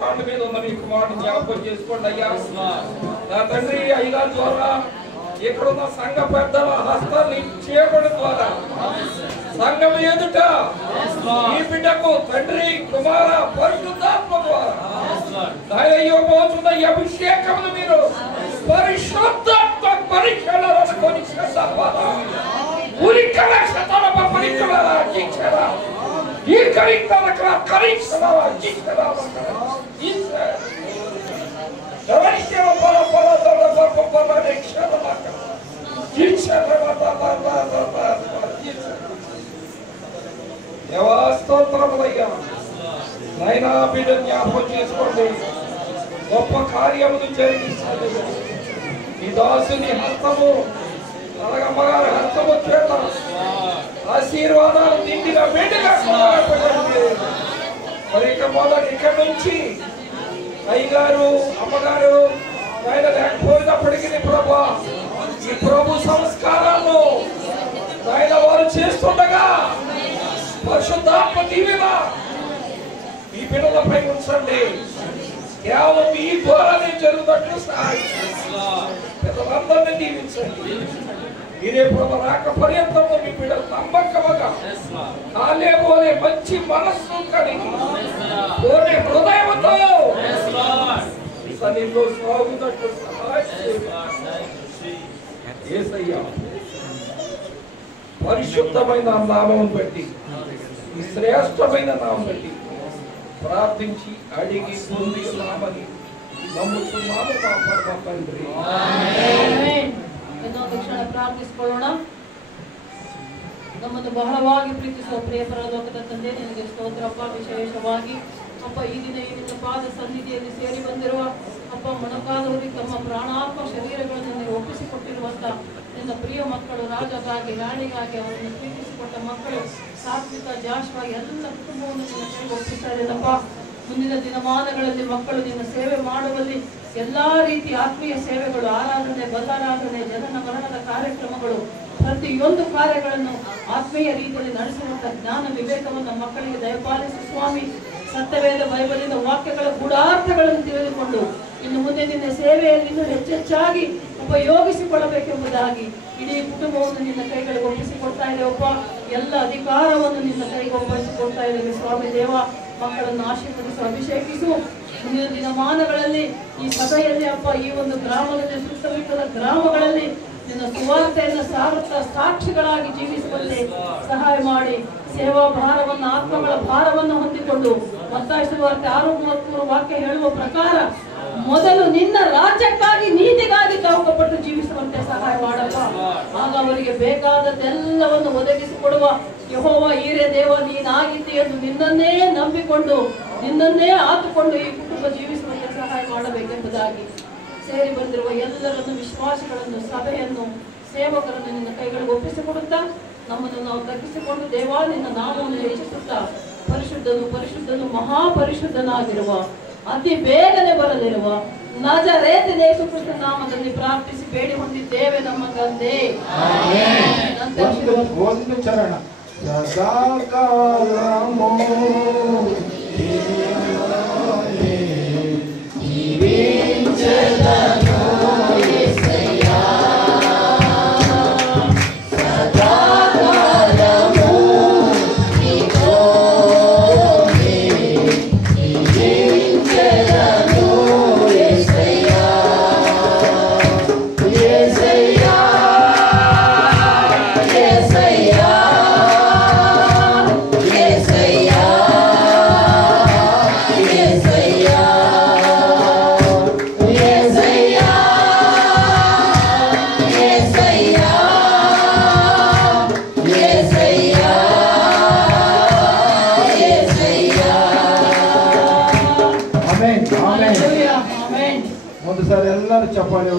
కాళ్ళ మీద ఉన్న మీ కుమారుని జ్ఞాపకం చేసుకోండి అయ్యా. నా తండ్రి అయ్యగారి ద్వారా ఇక్కడున్న సంఘ పెద్దల హస్తాన్ని చేయబడి ద్వారా సంఘం ఎదుట ఈ బిడ్డకు తండ్రి కుమార పరిశుద్ధాత్మ ద్వారా ఆయన ఇవ్వబోతున్న ఈ అభిషేకమును మీరు పరిశుద్ధాత్మ పరిశీలనకొని ఉరికల శతనమ పరికల జీక్షరా ఈ కరికల కరిక్షణ జీక్షరా ఈశ్వర దవైశ్వ పర పర దర పర పర రక్షణ జీక్షరా దేవా స్తోత్రములయ్యా. నాయనా బిడ్డ జ్ఞాపకం చేసుకోండి, గొప్ప కార్యములు జరిగిస్తాడు. ఈ దాసుని హస్తము అమ్మగారి హస్తము చేత ఆశీర్వాదాలు నిండిగా బిడ్డగా మరి ఇక మొదటి ఇక్కడ నుంచి అయ్యగారు అమ్మగారు ఆయన లేకపోయినప్పటికీ ప్రభా ఈ ప్రభు సంస్కారాలు ఆయన వారు చేస్తుండగా పరిశుద్ధాత్మ దీవెన ఈ బిడ్డలపై ఉంచండి. కేవలం మీ ద్వారానే జరుగుతున్నట్లు పెద్దలందరినీ దీవించండి. మీరే ప్రభు రాక పర్యంతంలో మీ బిడ్డలు నమ్మకముగా కాలేబోలే మంచి మనస్సు కలిగి కోరే హృదయంతో సన్నిధిలో సాగుతున్నట్లు యేసయ్యా పరిశుద్ధమైన నామం బట్టి ఈ శ్రేష్టమైన నామం బట్టి ప్రార్థించి అడిగి పొందుతున్నామని ನಮ್ಮುತ್ತುಮಾದ ಕಾಪಾಡ ತಂದ್ರಿ ಆಮೆನ್. ಇನ್ನೊಂದು ಕ್ಷಣ ಪ್ರಾರ್ಥಿಸಿಕೊಳ್ಳೋಣ. ನಮ್ಮನ್ನು ಬಹಳವಾಗಿ ಪ್ರೀತಿಸುವ ಪ್ರಿಯ ಪರಲೋಕದ ತಂದೆ, ನಿನಗೆ ಸ್ತೋತ್ರಪ್ಪ. ವಿಶೇಷವಾಗಿ ಅಪ್ಪ ಈ ದಿನ ಈ ನಿನ್ನ ಪಾದ ಸನ್ನಿಧಿಯಲ್ಲಿ ಸೇರಿ ಬಂದಿರುವ ಅಪ್ಪ ಮೊಣಕಾಲೂರಿ ತಮ್ಮ ಪ್ರಾಣಾತ್ಮ ಶರೀರಗಳನ್ನು ನೀವು ಒಪ್ಪಿಸಿಕೊಟ್ಟಿರುವಂತ ನಿನ್ನ ಪ್ರಿಯ ಮಕ್ಕಳು, ರಾಜಗಾಗಿ ರಾಣಿಗಾಗಿ ಅವರನ್ನು ಪ್ರೀತಿಸಿಕೊಟ್ಟ ಮಕ್ಕಳು ಸಾತ್ವಿಕ ಜಾಶ್ವ ಎಲ್ಲ ಕುಟುಂಬವನ್ನು ನಿನ್ನ ಕೈಗೆ ಒಪ್ಪಿಸ್ತಾರೇನಪ್ಪ. ಮುಂದಿನ ದಿನಮಾನಗಳಲ್ಲಿ ಮಕ್ಕಳು ನಿನ್ನ ಸೇವೆ ಮಾಡುವಲ್ಲಿ ಎಲ್ಲಾ ರೀತಿಯ ಆತ್ಮೀಯ ಸೇವೆಗಳು, ಆರಾಧನೆ, ಬಲಾರಾಧನೆ, ಜನನ ಮರಣದ ಕಾರ್ಯಕ್ರಮಗಳು, ಪ್ರತಿಯೊಂದು ಕಾರ್ಯಗಳನ್ನು ಆತ್ಮೀಯ ರೀತಿಯಲ್ಲಿ ನಡೆಸುವಂತ ಜ್ಞಾನ ವಿವೇಕವನ್ನು ಮಕ್ಕಳಿಗೆ ದಯಪಾಲಿಸು ಸ್ವಾಮಿ. ಸತ್ಯವೇದ ಬೈಬಲಿನ ವಾಕ್ಯಗಳ ಗೂಢಾರ್ಥಗಳನ್ನು ತಿಳಿದುಕೊಂಡು ಇನ್ನು ಮುಂದೆ ನಿನ್ನ ಸೇವೆಯಲ್ಲಿ ಇನ್ನೂ ಹೆಚ್ಚೆಚ್ಚಾಗಿ ಉಪಯೋಗಿಸಿಕೊಳ್ಳಬೇಕೆಂಬುದಾಗಿ ಇಡೀ ಕುಟುಂಬವನ್ನು ನಿನ್ನ ಕೈಗಳಿಗೆ ಒಪ್ಪಿಸಿಕೊಡ್ತಾ ಇದ್ದೇವಪ್ಪ. ಎಲ್ಲ ಅಧಿಕಾರವನ್ನು ನಿನ್ನ ಕೈಗೆ ಒಪ್ಪಿಸಿಕೊಡ್ತಾ ಇದ್ದೇವೆ ಸ್ವಾಮಿ ದೇವ. ಮಕ್ಕಳನ್ನು ಆಶೀರ್ವದಿಸು, ಅಭಿಷೇಕಿಸು. ಮುಂದಿನ ದಿನಮಾನಗಳಲ್ಲಿ ಈ ಸಭೆಯಲ್ಲಿ ಅಪ್ಪ ಈ ಒಂದು ಗ್ರಾಮದಲ್ಲಿ ಸುತ್ತಮುತ್ತಲ ಗ್ರಾಮಗಳಲ್ಲಿ ನಿನ್ನ ಸುವಾರ್ತೆಯನ್ನು ಸಾರುತ್ತಾ ಸಾಕ್ಷಿಗಳಾಗಿ ಜೀವಿಸುವಂತೆ ಸಹಾಯ ಮಾಡಿ, ಸೇವಾ ಭಾರವನ್ನು ಆತ್ಮಗಳ ಭಾರವನ್ನು ಹೊಂದಿಕೊಂಡು ಮತ್ತಾಯ ಸುವಾರ್ತೆ 6:33 ವಾಕ್ಯ ಹೇಳುವ ಪ್ರಕಾರ ಮೊದಲು ನಿನ್ನ ರಾಜ್ಯಕ್ಕಾಗಿ ನೀತಿಗಾಗಿ ತವಕಪಟ್ಟು ಜೀವಿಸುವಂತೆ ಸಹಾಯ ಮಾಡಪ್ಪ. ಆಗ ಅವರಿಗೆ ಬೇಕಾದದ್ದೆಲ್ಲವನ್ನು ಒದಗಿಸಿಕೊಡುವ ಯೆಹೋವ ಈರೇ ದೇವ ನೀನಾಗಿದ್ದಿ ಎಂದು ನಿನ್ನನ್ನೇ ನಂಬಿಕೊಂಡು ನಿನ್ನನ್ನೇ ಆತುಕೊಂಡು ಈ ಕುಟುಂಬ ಜೀವಿಸುವಂತೆ ಸಹಾಯ ಮಾಡಬೇಕೆಂಬುದಾಗಿ ಸೇರಿ ಬಂದಿರುವ ಎಲ್ಲರನ್ನು, ವಿಶ್ವಾಸಿಗಳನ್ನು, ಸಭೆಯನ್ನು, ಸೇವಕರನ್ನು ನಿನ್ನ ಕೈಗಳಿಗೆ ಒಪ್ಪಿಸಿಕೊಡುತ್ತಾ ನಮ್ಮನ್ನು ನಾವು ತಗ್ಗಿಸಿಕೊಂಡು ದೇವಾ ನಿನ್ನ ನಾಮವನ್ನು ಹೆಚ್ಚಿಸುತ್ತಾ ಪರಿಶುದ್ಧನು ಪರಿಶುದ್ಧನು ಮಹಾಪರಿಶುದ್ಧನಾಗಿರುವ ಅತಿ ಬೇಗನೆ ಬರಲಿರುವ ನಜರೇತಿನ ಯೇಸು ಕ್ರಿಸ್ತನ ನಾಮದಲ್ಲಿ ಪ್ರಾರ್ಥಿಸಿ ಬೇಡಿ ಹೊಂದಿದ್ದೇವೆ ನಮ್ಮ ತಂದೆ. ಒಂದು ಚರಣ ಎಲ್ಲರೂ ಚಪ್ಪಾಳೆ